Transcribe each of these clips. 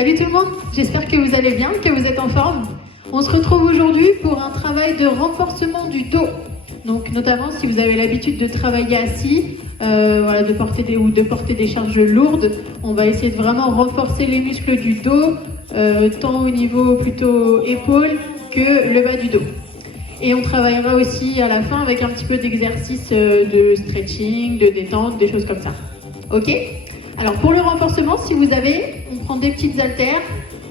Salut tout le monde, j'espère que vous allez bien, que vous êtes en forme. On se retrouve aujourd'hui pour un travail de renforcement du dos. Donc notamment si vous avez l'habitude de travailler assis, de porter des charges lourdes, on va essayer de vraiment renforcer les muscles du dos, tant au niveau plutôt épaules que le bas du dos. Et on travaillera aussi à la fin avec un petit peu d'exercice de stretching, de détente, des choses comme ça. Ok ? Alors pour le renforcement, si vous avez, on prend des petites haltères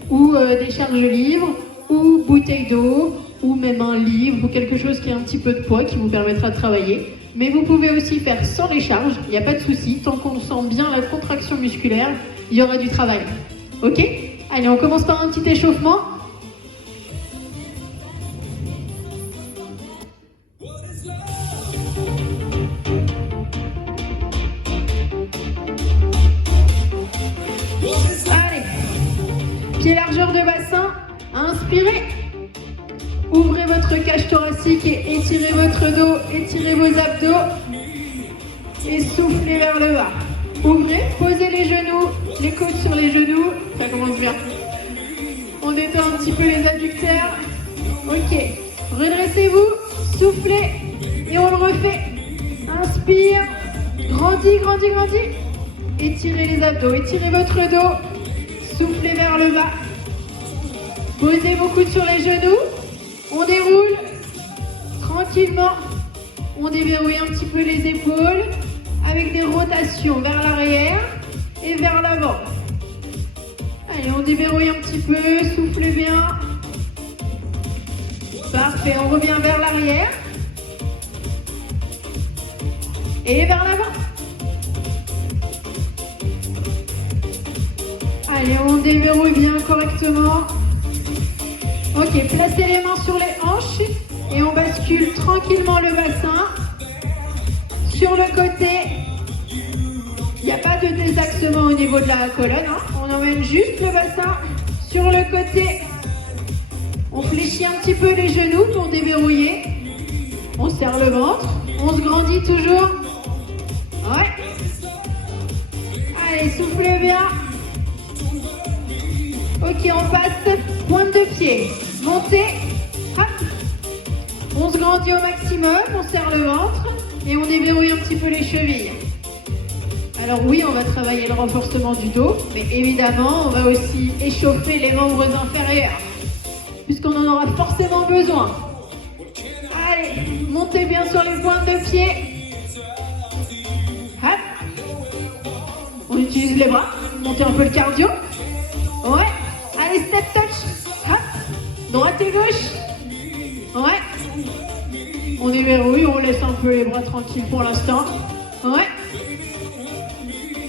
ou des charges-livres ou bouteilles d'eau ou même un livre ou quelque chose qui a un petit peu de poids qui vous permettra de travailler. Mais vous pouvez aussi faire sans les charges, il n'y a pas de souci, tant qu'on sent bien la contraction musculaire, il y aura du travail. Ok ? Allez, on commence par un petit échauffement. Allez, pied largeur de bassin, inspirez. Ouvrez votre cage thoracique et étirez votre dos, étirez vos abdos et soufflez vers le bas. Ouvrez, posez les genoux, les côtes sur les genoux, ça commence bien. On détend un petit peu les adducteurs. Ok, redressez-vous, soufflez et on le refait. Inspire, grandis, grandis, grandis. Étirez les abdos, étirez votre dos, soufflez vers le bas. Posez vos coudes sur les genoux. On déroule tranquillement, on déverrouille un petit peu les épaules avec des rotations vers l'arrière et vers l'avant. Allez, on déverrouille un petit peu, soufflez bien. Parfait, on revient vers l'arrière et vers l'avant. Allez, on déverrouille bien correctement. Ok, placez les mains sur les hanches et on bascule tranquillement le bassin. Sur le côté, il n'y a pas de désaxement au niveau de la colonne. On emmène juste le bassin sur le côté. On fléchit un petit peu les genoux pour déverrouiller. On serre le ventre. On se grandit toujours. Ouais. Allez, soufflez bien. Ok, on passe pointe de pied. Montez. Hop. On se grandit au maximum. On serre le ventre. Et on déverrouille un petit peu les chevilles. Alors oui, on va travailler le renforcement du dos. Mais évidemment, on va aussi échauffer les membres inférieurs. Puisqu'on en aura forcément besoin. Allez, montez bien sur les pointes de pied. Hop. On utilise les bras. Montez un peu le cardio. Ouais. Allez, step touch. Hop. Droite et gauche. Ouais. On déverrouille, on laisse un peu les bras tranquilles pour l'instant. Ouais.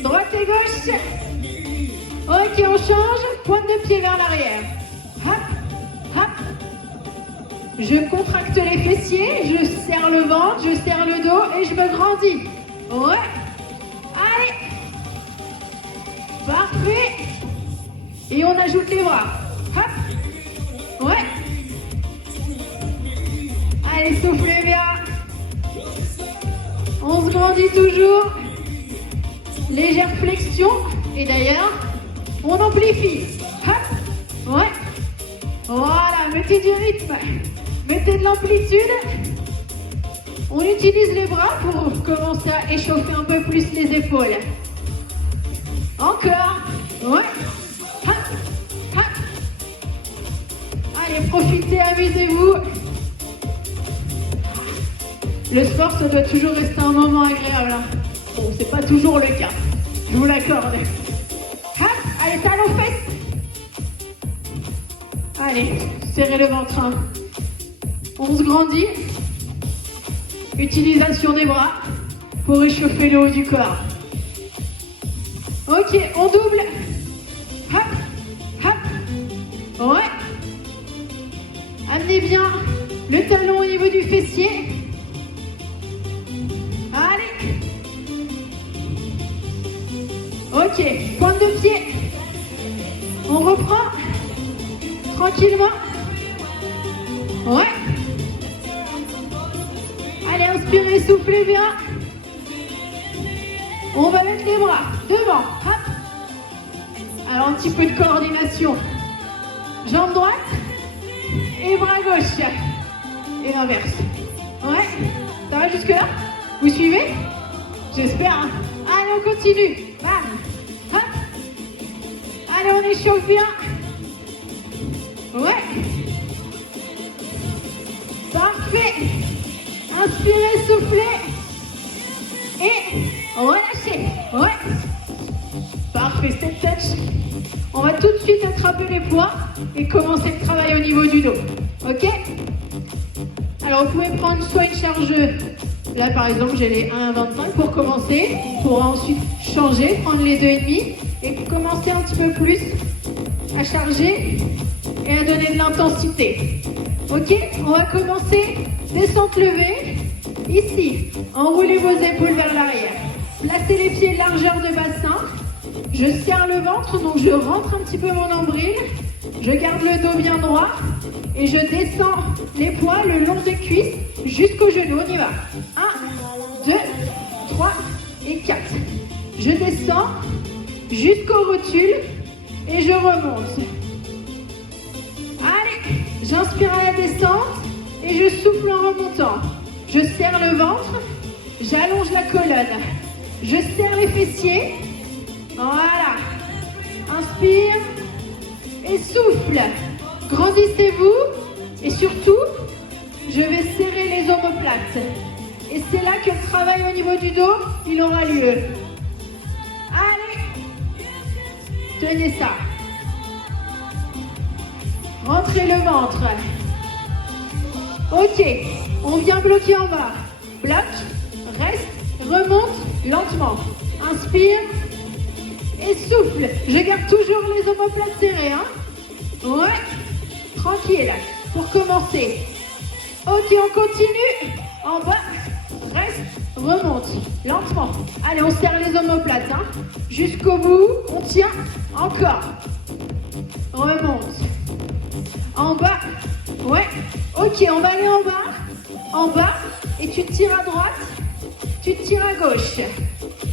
Droite et gauche. Ok, on change. Pointe de pied vers l'arrière. Hop. Hop. Je contracte les fessiers, je serre le ventre, je serre le dos et je me grandis. Ouais. Allez. Parfait. Et on ajoute les bras. Hop. Ouais. Allez, soufflez bien. On se grandit toujours. Légère flexion. Et d'ailleurs, on amplifie. Hop. Ouais. Voilà, mettez du rythme. Mettez de l'amplitude. On utilise les bras pour commencer à échauffer un peu plus les épaules. Encore. Ouais. Hop. Hop. Allez, profitez, amusez-vous. Le sport, ça doit toujours rester un moment agréable. Bon, c'est pas toujours le cas. Je vous l'accorde. Hop. Allez, talons fesses. Allez, serrez le ventre. On se grandit. Utilisation des bras pour échauffer le haut du corps. Ok, on double. Hop, hop. Ouais. Amenez bien le talon au niveau du fessier. Allez. Ok, pointe de pied. On reprend. Tranquillement. Ouais. Allez, inspirez, soufflez bien. On va mettre les bras devant. Hop. Alors un petit peu de coordination. Jambe droite et bras gauche. Et l'inverse. Ouais, ça va jusque là? Vous suivez? J'espère. Hein. Allez, on continue. Bam. Hop. Allez, on échauffe bien. Ouais. Parfait. Inspirez, soufflez. Et relâchez. Ouais. Parfait, step touch. On va tout de suite attraper les poids et commencer le travail au niveau du dos. Ok? Alors vous pouvez prendre soit une charge, là par exemple j'ai les 1,25 pour commencer. On pourra ensuite changer, prendre les 2,5 et commencer un petit peu plus à charger et à donner de l'intensité. Ok? On va commencer descente levée. Ici, enroulez vos épaules vers l'arrière. Placez les pieds largeur de bassin. Je serre le ventre, donc je rentre un petit peu mon nombril. Je garde le dos bien droit. Et je descends les poids le long des cuisses jusqu'au genou. On y va. 1, 2, 3 et 4. Je descends jusqu'au rotule et je remonte. Allez, j'inspire à la descente et je souffle en remontant. Je serre le ventre, j'allonge la colonne. Je serre les fessiers. Voilà. Inspire et souffle. Grandissez-vous et surtout, je vais serrer les omoplates. Et c'est là que le travail au niveau du dos, il aura lieu. Allez, tenez ça. Rentrez le ventre. Ok, on vient bloquer en bas. Bloque, reste, remonte lentement. Inspire et souffle. Je garde toujours les omoplates serrées. Hein? Ouais. Tranquille, pour commencer. Ok, on continue. En bas, reste, remonte, lentement. Allez, on serre les omoplates. Hein. Jusqu'au bout, on tient. Encore. Remonte. En bas. Ouais. Ok, on va aller en bas. En bas, et tu tires à droite. Tu tires à gauche.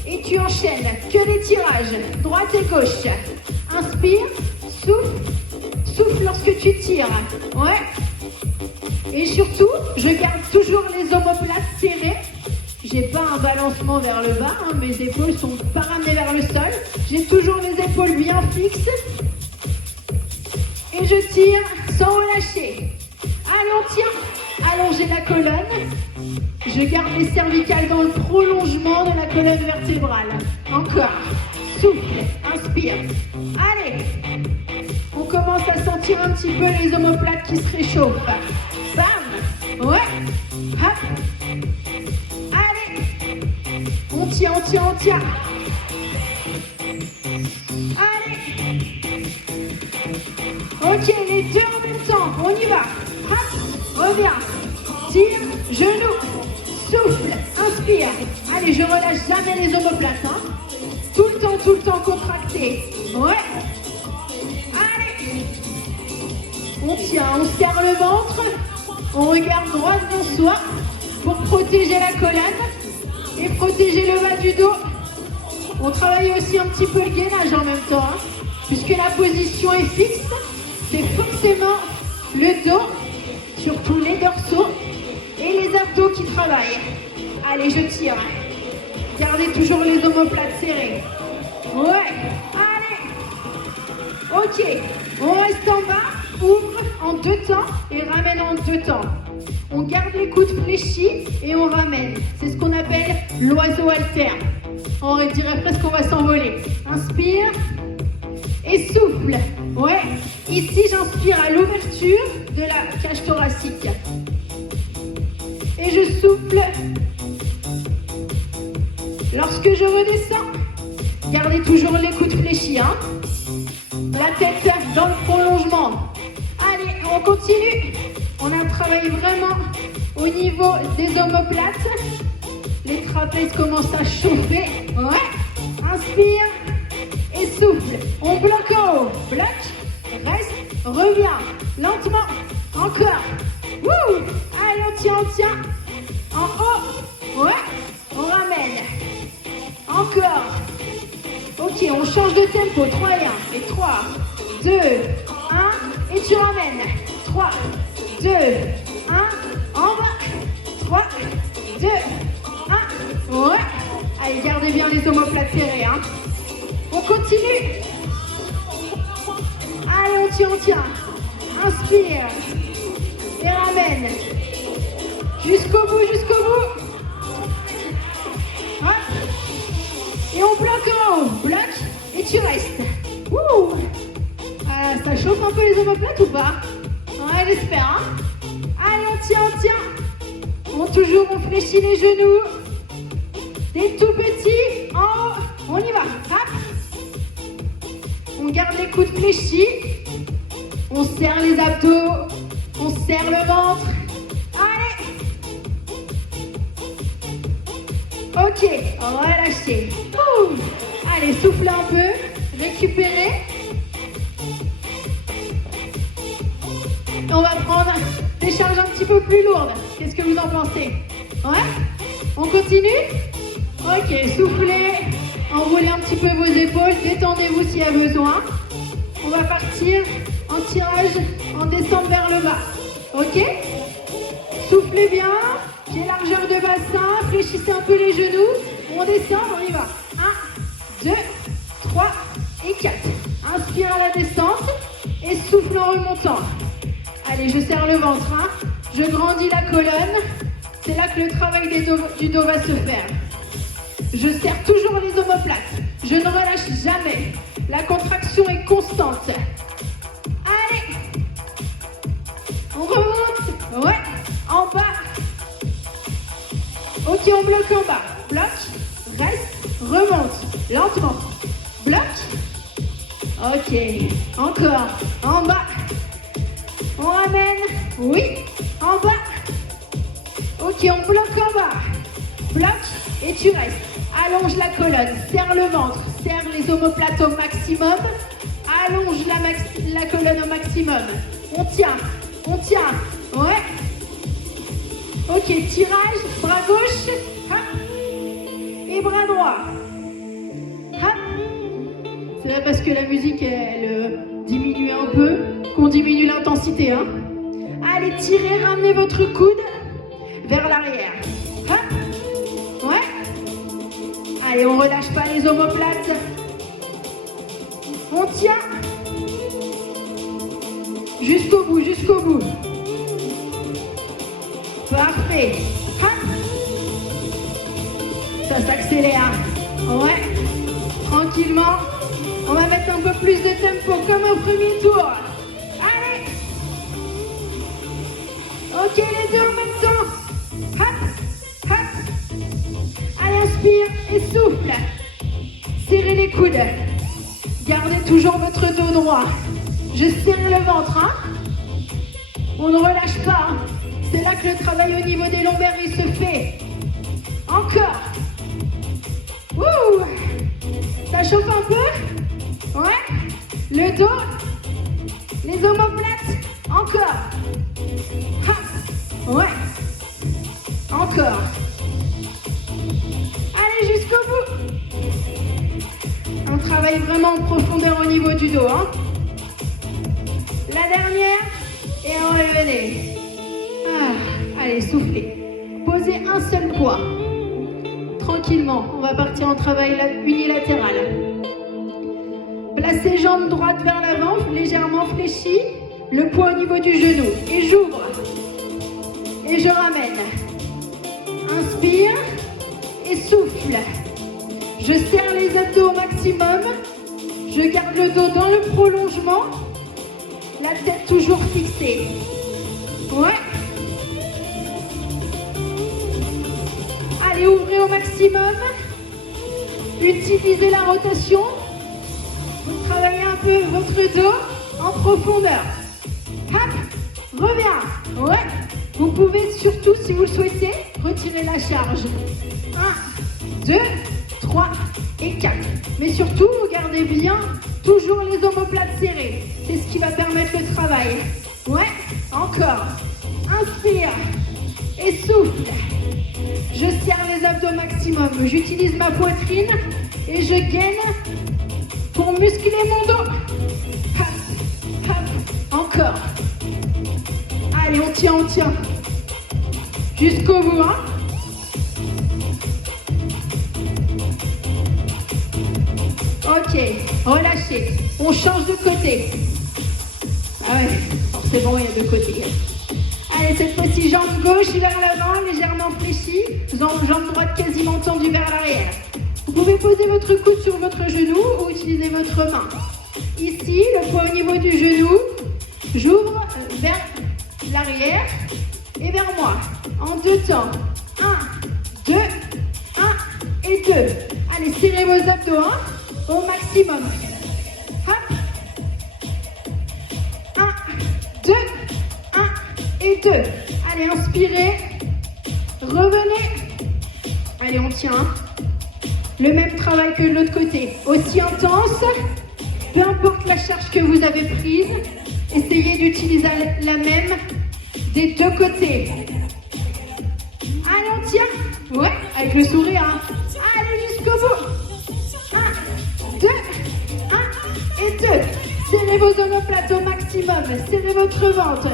Et tu enchaînes. Que des tirages. Droite et gauche. Inspire, souffle. Souffle lorsque tu tires. Ouais. Et surtout, je garde toujours les omoplates serrées. J'ai pas un balancement vers le bas. Hein. Mes épaules sont pas ramenées vers le sol. J'ai toujours les épaules bien fixes. Et je tire sans relâcher. Allez, on tient. Allongez la colonne. Je garde les cervicales dans le prolongement de la colonne vertébrale. Encore. Souffle. Inspire. Allez. On commence à sentir un petit peu les omoplates qui se réchauffent. Bam. Ouais. Hop. Allez. On tient, on tient, on tient. Allez. Ok, les deux en même temps. On y va. Hop. Reviens. Tire. Genou. Souffle. Inspire. Allez, je relâche jamais les omoplates. Hein. Tout le temps contracté. Ouais. On tient, on serre le ventre, on regarde droit devant soi pour protéger la colonne et protéger le bas du dos. On travaille aussi un petit peu le gainage en même temps, hein, puisque la position est fixe, c'est forcément le dos, surtout les dorsaux et les abdos qui travaillent. Allez, je tire. Gardez toujours les omoplates serrées. Ouais, allez. Ok, on reste en bas. Ouvre en deux temps et ramène en deux temps. On garde les coudes fléchis et on ramène. C'est ce qu'on appelle l'oiseau alterne. On dirait presque qu'on va s'envoler. Inspire et souffle. Ouais. Ici, j'inspire à l'ouverture de la cage thoracique. Et je souffle. Lorsque je redescends, gardez toujours les coudes fléchis. Hein. La tête dans le prolongement. Allez, on continue. On a travaillé vraiment au niveau des omoplates. Les trapèzes commencent à chauffer. Ouais. Inspire et souffle. On bloque en haut. Bloque, reste, reviens. Lentement. Encore. Wouh. Allez, on tient. En haut. Ouais. On ramène. Encore. Ok, on change de tempo. 3 et 1. Et 3, 2, 1. Et tu ramènes. 3, 2, 1. En bas. 3, 2, 1. Ouais. Allez, gardez bien les omoplates serrées. Hein. On continue. Allez, on tient. Inspire. Et ramène. Jusqu'au bout. Hop. Et on bloque en haut. Bloque. Et tu restes. Ouh. Ça chauffe un peu les omoplates ou pas? Ouais, j'espère. Hein. Allez, on tient. Toujours, on fléchit les genoux. Des tout petits. En haut. On y va. Hop. On garde les coudes fléchis. On serre les abdos. On serre le ventre. Allez. Ok, relâchez. Ouh. Allez, soufflez un peu. Récupérez. On va prendre des charges un petit peu plus lourdes. Qu'est-ce que vous en pensez? Ouais? On continue? Ok, soufflez. Enroulez un petit peu vos épaules. Détendez-vous s'il y a besoin. On va partir en tirage, en descente vers le bas. Ok? Soufflez bien. J'ai largeur de bassin. Fléchissez un peu les genoux. On descend, on y va. 1, 2, 3 et 4. Inspire à la descente et souffle en remontant. Allez, je serre le ventre. Hein. Je grandis la colonne. C'est là que le travail du dos va se faire. Je serre toujours les omoplates. Je ne relâche jamais. La contraction est constante. Allez. On remonte. Ouais. En bas. Ok, on bloque en bas. Bloque. Reste. Remonte. Lentement. Bloque. Ok. Encore. En bas. On ramène. Oui. En bas. Ok, on bloque en bas. Bloque et tu restes. Allonge la colonne. Serre le ventre. Serre les omoplates au maximum. Allonge la colonne au maximum. On tient. Ouais. Ok, tirage. Bras gauche. Hop. Et bras droit. Hop. C'est vrai parce que la musique, elle diminue un peu, qu'on diminue l'intensité. Hein. Allez, tirez, ramenez votre coude vers l'arrière. Hop. Ouais. Allez, on relâche pas les omoplates. On tient. Jusqu'au bout. Parfait. Hop. Ça s'accélère. Ouais. Tranquillement. On va mettre un peu plus de tempo comme au premier tour. Allez. Ok, les deux en même temps. Hop. Allez, inspire et souffle. Serrez les coudes. Gardez toujours votre dos droit. Je serre le ventre. Hein. On ne relâche pas. Hein. C'est là que le travail au niveau des lombaires il se fait. Encore. Ouh. Ça chauffe un peu. Ouais. Le dos. Les omoplates. Encore. Ha. Ouais. Encore. Allez, jusqu'au bout. On travaille vraiment en profondeur au niveau du dos. Hein. La dernière. Et on revenez. Allez, soufflez. Posez un seul poids. Tranquillement, on va partir en travail unilatéral. Placez jambes droite vers l'avant, légèrement fléchie. Le poids au niveau du genou. Et j'ouvre. Et je ramène. Inspire. Et souffle. Je serre les abdos au maximum. Je garde le dos dans le prolongement. La tête toujours fixée. Ouais. Allez, ouvrez au maximum. Utilisez la rotation. Vous travaillez un peu votre dos en profondeur. Hop, reviens. Ouais. Vous pouvez surtout, si vous le souhaitez, retirer la charge. 1, 2, 3 et 4. Mais surtout, vous gardez bien toujours les omoplates serrées. C'est ce qui va permettre le travail. Ouais, encore. Inspire et souffle. Je serre les abdos maximum. J'utilise ma poitrine et je gaine pour muscler mon dos. Hop, hop, encore. Allez, on tient, on tient. Jusqu'au bout, hein. Ok, relâchez. On change de côté. Ah ouais, forcément, il y a deux côtés. Allez, cette fois-ci, jambe gauche vers l'avant, légèrement fléchie. Jambe droite quasiment tendue vers l'arrière. Vous pouvez poser votre coude sur votre genou ou utiliser votre main. Ici, le poids au niveau du genou. J'ouvre vers l'arrière et vers moi. En deux temps. 1, 2, 1 et 2. Allez, serrez vos abdos hein, au maximum. Hop. 1, 2, 1 et 2. Allez, inspirez. Revenez. Allez, on tient. Le même travail que de l'autre côté. Aussi intense. Peu importe la charge que vous avez prise, essayez d'utiliser la même des deux côtés. Allez, on tient. Ouais, avec le sourire. Hein. Allez, jusqu'au bout. 1, 2, 1 et 2. Serrez vos omoplates au maximum. Serrez votre ventre.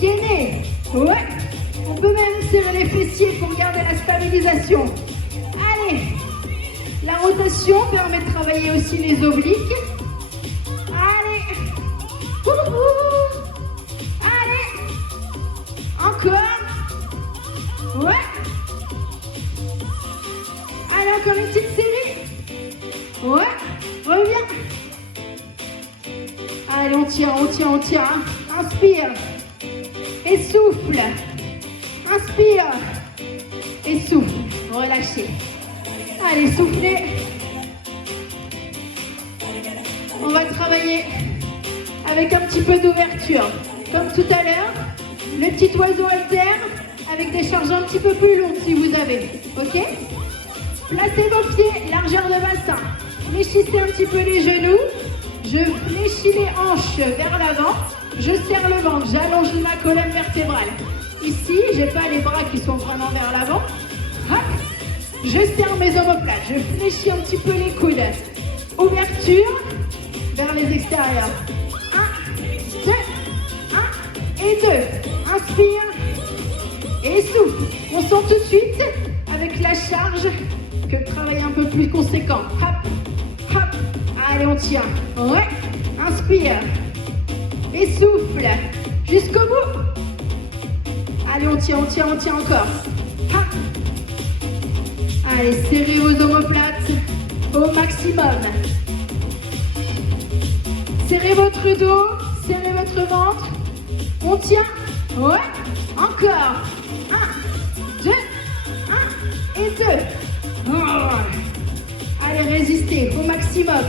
Gainez. Ouais. On peut même serrer les fessiers pour garder la stabilisation. Allez. La rotation permet de travailler aussi les obliques. Allez. Allez. Encore. Ouais. Allez, encore une petite série. Ouais. Reviens. Allez, on tient, on tient, on tient. Inspire. Et souffle. Inspire. Et souffle. Relâchez. Allez, soufflez. On va travailler avec un petit peu d'ouverture. Comme tout à l'heure, le petit oiseau alterne avec des charges un petit peu plus lourdes si vous avez. Ok? Placez vos pieds, largeur de bassin. Fléchissez un petit peu les genoux. Je fléchis les hanches vers l'avant. Je serre le ventre, j'allonge ma colonne vertébrale. Ici, je n'ai pas les bras qui sont vraiment vers l'avant. Hop. Je serre mes omoplates, je fléchis un petit peu les coudes. Ouverture vers les extérieurs. 1, 2, 1 et 2. Inspire et souffle. On sent tout de suite avec la charge que le travail est un peu plus conséquent. Hop, hop. Allez, on tient. Ouais. Inspire et souffle jusqu'au bout. Allez, on tient, on tient, on tient encore. Hop. Allez, serrez vos omoplates au maximum. Serrez votre dos, serrez votre ventre. On tient. Ouais. Encore. 1, 2, 1 et 2. Oh. Allez, résistez au maximum.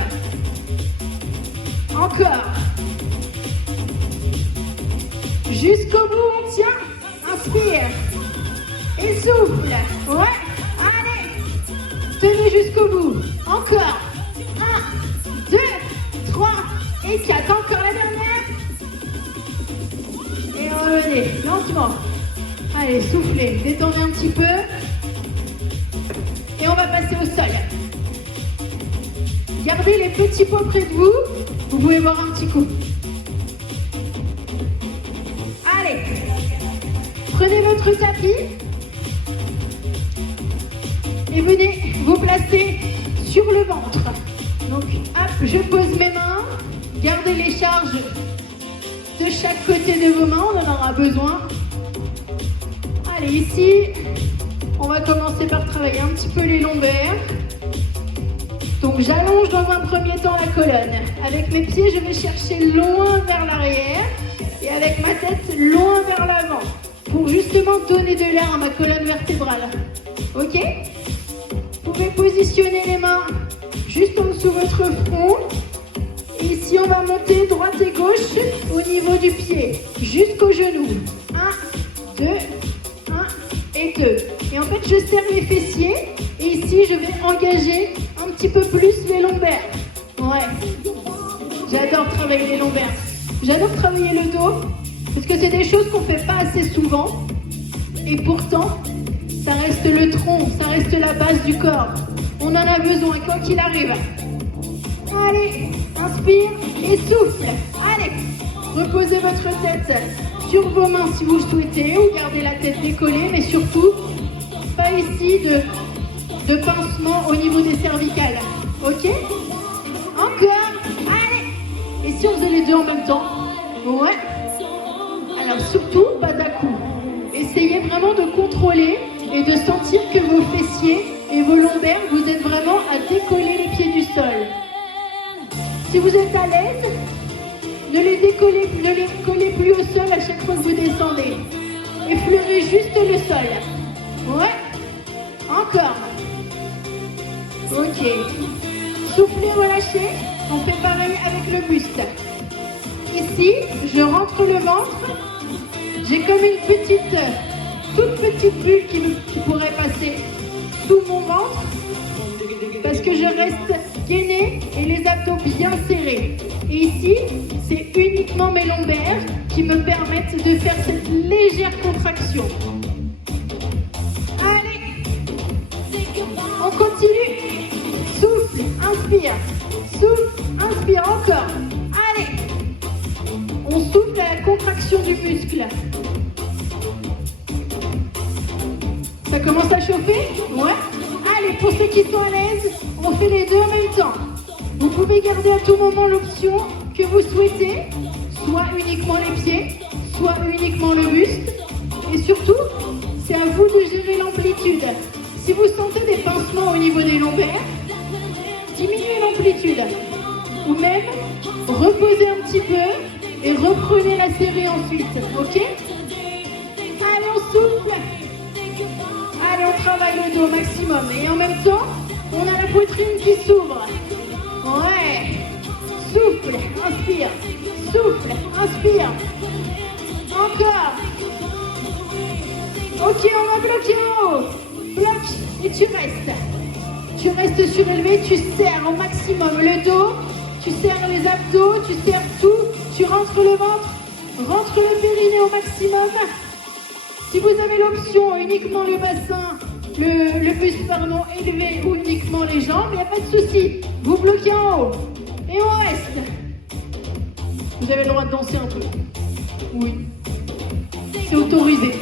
Encore. Jusqu'au bout, on tient. Inspire. Et souffle. Ouais. Tenez jusqu'au bout. Encore. 1, 2, 3 et 4. Encore la dernière. Et revenez lentement. Allez, soufflez. Détendez un petit peu. Et on va passer au sol. Gardez les petits poids près de vous. Vous pouvez boire un petit coup. Allez. Prenez votre tapis. Et venez vous placer sur le ventre. Donc, hop, je pose mes mains. Gardez les charges de chaque côté de vos mains, on en aura besoin. Allez, ici, on va commencer par travailler un petit peu les lombaires. Donc, j'allonge dans un premier temps la colonne. Avec mes pieds, je vais chercher loin vers l'arrière. Et avec ma tête, loin vers l'avant. Pour justement donner de l'air à ma colonne vertébrale. Ok ? Vous pouvez positionner les mains juste en dessous de votre front. Et ici, on va monter droite et gauche au niveau du pied, jusqu'au genou. 1, 2, 1 et 2. Et en fait, je serre les fessiers. Et ici, je vais engager un petit peu plus les lombaires. Ouais. J'adore travailler les lombaires. J'adore travailler le dos. Parce que c'est des choses qu'on ne fait pas assez souvent. Et pourtant, ça reste le tronc, ça reste la base du corps. On en a besoin, quoi qu'il arrive. Allez, inspire et souffle. Allez, reposez votre tête sur vos mains si vous le souhaitez ou gardez la tête décollée, mais surtout, pas ici de pincement au niveau des cervicales. Ok? Encore. Allez. Et si on faisait les deux en même temps? Ouais. Alors surtout, pas d'à-coups. Essayez vraiment de contrôler et de sentir que vos fessiers et vos lombaires, vous êtes vraiment à décoller les pieds du sol. Si vous êtes à l'aise, ne les collez plus au sol à chaque fois que vous descendez. Effleurez juste le sol. Ouais. Encore. Ok. Soufflez, relâchez. On fait pareil avec le buste. Ici, je rentre le ventre. J'ai comme une toute petite bulle qui pourrait passer sous mon ventre. Parce que je reste gainée et les abdos bien serrés. Et ici, c'est uniquement mes lombaires qui me permettent de faire cette légère contraction. Allez, on continue. Souffle, inspire. Souffle, inspire encore. Allez, on souffle à la contraction du muscle. Ça commence à chauffer? Ouais. Allez, pour ceux qui sont à l'aise, on fait les deux en même temps. Vous pouvez garder à tout moment l'option que vous souhaitez, soit uniquement les pieds, soit uniquement le buste. Et surtout, c'est à vous de gérer l'amplitude. Si vous sentez des pincements au niveau des lombaires, diminuez l'amplitude. Ou même, reposez un petit peu et reprenez la série ensuite. Ok? Allez, on souffle. Allez, on travaille le dos au maximum. Et en même temps, on a la poitrine qui s'ouvre. Ouais. Souffle, inspire. Souffle, inspire. Encore. Ok, on va bloquer en haut. Bloque et tu restes. Tu restes surélevé, tu serres au maximum le dos. Tu serres les abdos, tu serres tout. Tu rentres le ventre. Rentre le périnée au maximum. Si vous avez l'option uniquement le bassin, le buste pardon, élevé ou uniquement les jambes, il n'y a pas de souci. Vous bloquez en haut. Et on reste. Vous avez le droit de danser un peu. Oui. C'est autorisé.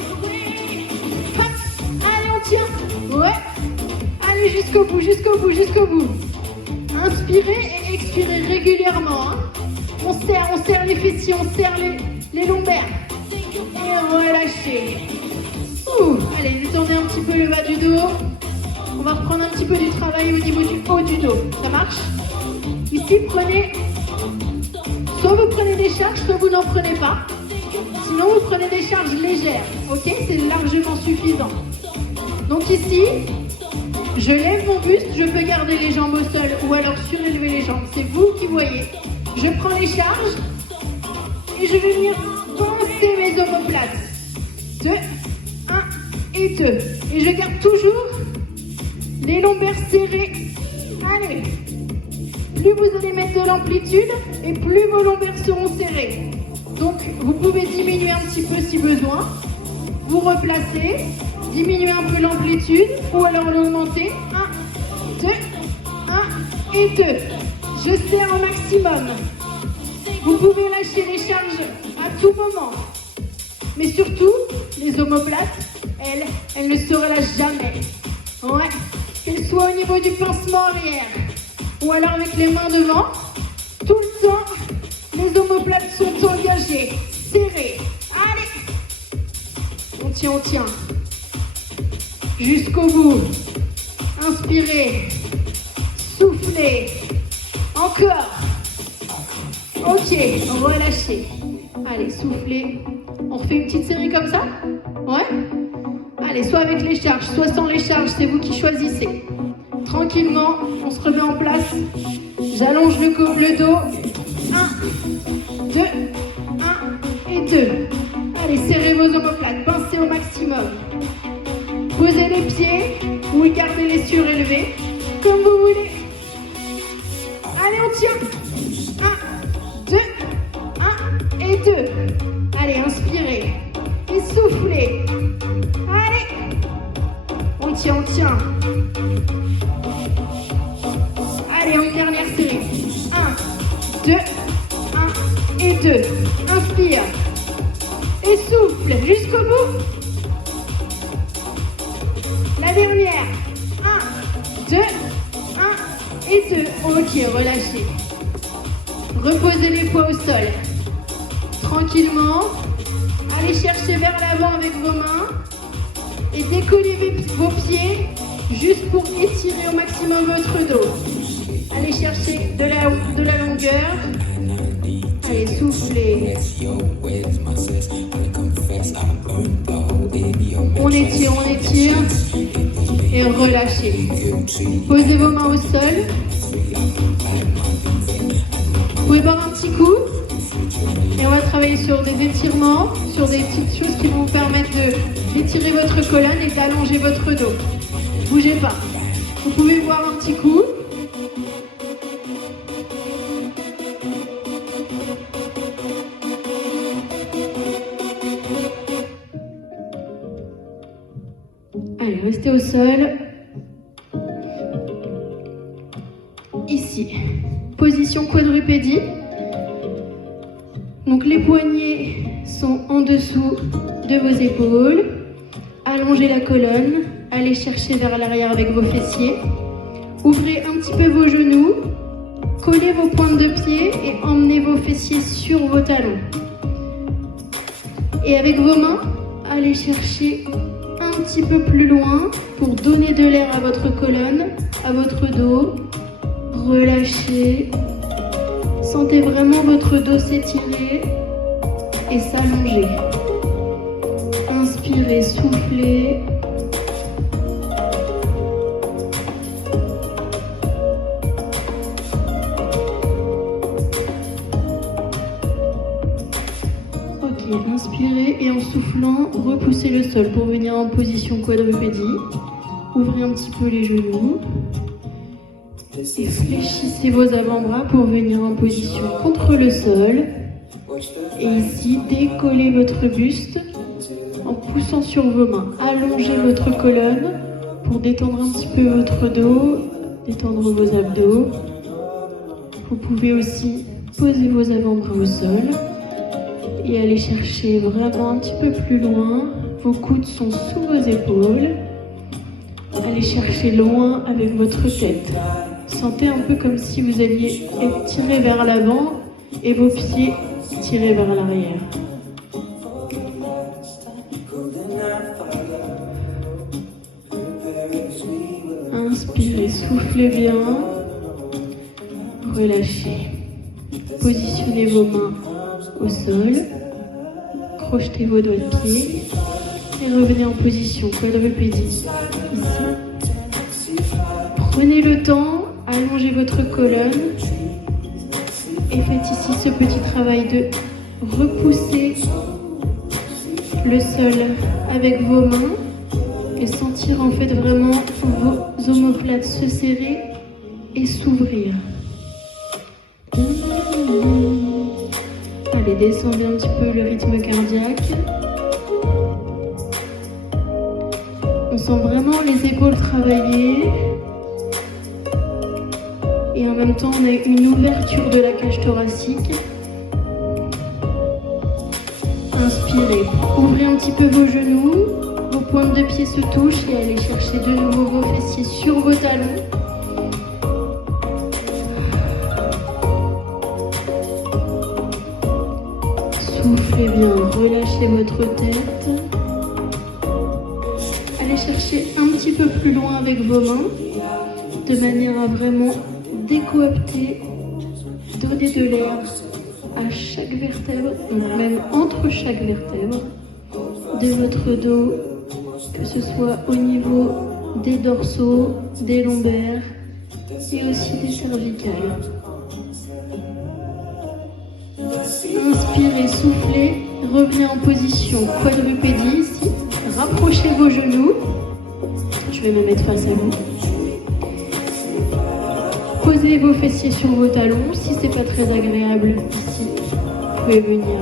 Hop. Allez, on tient. Ouais. Allez, jusqu'au bout, jusqu'au bout, jusqu'au bout. Inspirez et expirez régulièrement. Hein. On serre les fessiers, on serre les lombaires. Et relâchez. Allez, détendez un petit peu le bas du dos. On va reprendre un petit peu du travail au niveau du haut du dos. Ça marche? Ici, soit vous prenez des charges, soit vous n'en prenez pas. Sinon, vous prenez des charges légères. Ok? C'est largement suffisant. Donc ici, je lève mon buste, je peux garder les jambes au sol ou alors surélever les jambes. C'est vous qui voyez. Je prends les charges et je vais venir pincer mes omoplates. 2, 1 et 2. Et je garde toujours les lombaires serrés. Allez. Plus vous allez mettre de l'amplitude et plus vos lombaires seront serrés. Donc, vous pouvez diminuer un petit peu si besoin. Vous replacez, diminuez un peu l'amplitude ou alors l'augmenter. 1, 2, 1 et 2. Je serre au maximum. Vous pouvez lâcher les charges à tout moment. Mais surtout, les omoplates, elles ne se relâchent jamais. Ouais. Qu'elles soient au niveau du pincement arrière ou alors avec les mains devant, tout le temps, les omoplates sont engagées, serrées. Allez. On tient. Jusqu'au bout. Inspirez. Soufflez. Encore. Ok, relâchez. Allez, soufflez. On refait une petite série comme ça? Ouais? Allez, soit avec les charges, soit sans les charges, c'est vous qui choisissez. Tranquillement, on se remet en place. J'allonge le dos. 1, 2, 1 et 2. Allez, serrez vos omoplates, pincez au maximum. Posez les pieds ou gardez les surélevés, comme vous voulez. Allez, on tient. 1, 2, 1 et 2. Allez, inspirez et soufflez. Allez. On tient. Allez, une dernière série. 1, et 2. Inspire. Et souffle jusqu'au bout. La dernière. 1, 2, 1 et 2. Ok, relâchez. Reposez les poids au sol. Tranquillement. Allez chercher vers l'avant avec vos mains. Et décollez vos pieds juste pour étirer au maximum votre dos. Allez chercher de la longueur. Allez, soufflez. On étire. Et relâchez. Posez vos mains au sol. Vous pouvez boire un petit coup. Et on va travailler sur des étirements, sur des petites choses qui vont vous permettre d'étirer votre colonne et d'allonger votre dos. Bougez pas. Vous pouvez boire un petit coup. Allez, restez au sol. Ici, position quadrupédie. Donc les poignets sont en dessous de vos épaules. Allongez la colonne. Allez chercher vers l'arrière avec vos fessiers. Ouvrez un petit peu vos genoux. Collez vos pointes de pied et emmenez vos fessiers sur vos talons. Et avec vos mains, allez chercher un petit peu plus loin pour donner de l'air à votre colonne, à votre dos. Relâchez. Sentez vraiment votre dos s'étirer et s'allonger. Inspirez, soufflez. Ok, inspirez et en soufflant, repoussez le sol pour venir en position quadrupédie. Ouvrez un petit peu les genoux. Et fléchissez vos avant-bras pour venir en position contre le sol. Et ici, décollez votre buste en poussant sur vos mains. Allongez votre colonne pour détendre un petit peu votre dos, détendre vos abdos. Vous pouvez aussi poser vos avant-bras au sol et aller chercher vraiment un petit peu plus loin. Vos coudes sont sous vos épaules. Allez chercher loin avec votre tête. Sentez un peu comme si vous alliez être tiré vers l'avant et vos pieds tirés vers l'arrière. Inspirez, soufflez bien. Relâchez. Positionnez vos mains au sol. Crochetez vos doigts de pied. Et revenez en position quadrupédie. Ici. Prenez le temps. Allongez votre colonne et faites ici ce petit travail de repousser le sol avec vos mains et sentir en fait vraiment vos omoplates se serrer et s'ouvrir. Allez, descendez un petit peu le rythme cardiaque. On sent vraiment les épaules travailler. Et en même temps, on a une ouverture de la cage thoracique. Inspirez. Ouvrez un petit peu vos genoux. Vos pointes de pied se touchent et allez chercher de nouveau vos fessiers sur vos talons. Soufflez bien. Relâchez votre tête. Allez chercher un petit peu plus loin avec vos mains, de manière à vraiment décoapter, donner de l'air à chaque vertèbre, même entre chaque vertèbre de votre dos, que ce soit au niveau des dorsaux, des lombaires et aussi des cervicales. Inspirez, soufflez, revenez en position quadrupédie ici, rapprochez vos genoux, je vais me mettre face à vous. Posez vos fessiers sur vos talons. Si c'est pas très agréable ici, vous pouvez venir.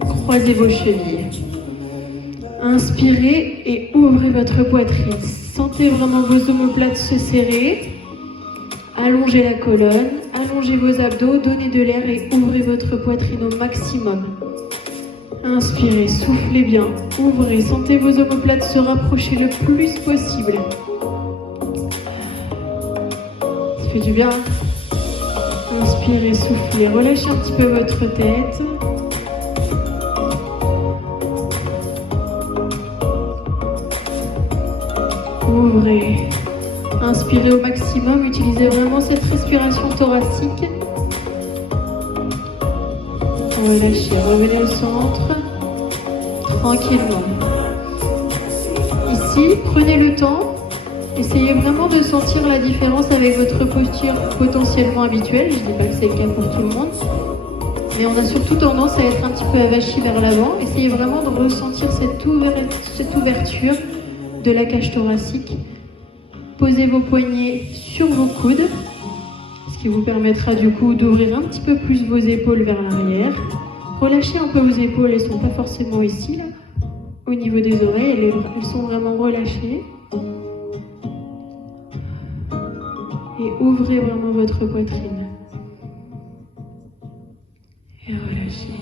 Croisez vos chevilles. Inspirez et ouvrez votre poitrine. Sentez vraiment vos omoplates se serrer. Allongez la colonne. Allongez allongez vos abdos, donnez de l'air et ouvrez votre poitrine au maximum. Inspirez, soufflez bien, ouvrez, sentez vos omoplates se rapprocher le plus possible. Ça fait du bien. Inspirez, soufflez, relâchez un petit peu votre tête. Ouvrez. Inspirez au maximum, utilisez vraiment cette respiration thoracique. Relâchez, revenez au centre, tranquillement. Ici, prenez le temps, essayez vraiment de sentir la différence avec votre posture potentiellement habituelle. Je ne dis pas que c'est le cas pour tout le monde, mais on a surtout tendance à être un petit peu avachi vers l'avant. Essayez vraiment de ressentir cette ouverture de la cage thoracique. Posez vos poignets sur vos coudes, ce qui vous permettra du coup d'ouvrir un petit peu plus vos épaules vers l'arrière. Relâchez un peu vos épaules, elles ne sont pas forcément ici, là, au niveau des oreilles, elles sont vraiment relâchées. Et ouvrez vraiment votre poitrine. Et relâchez.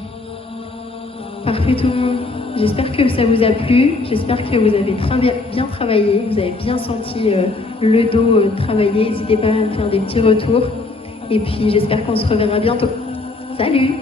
Parfait tout le monde. J'espère que ça vous a plu, j'espère que vous avez bien travaillé, vous avez bien senti le dos travailler. N'hésitez pas à me faire des petits retours. Et puis j'espère qu'on se reverra bientôt. Salut!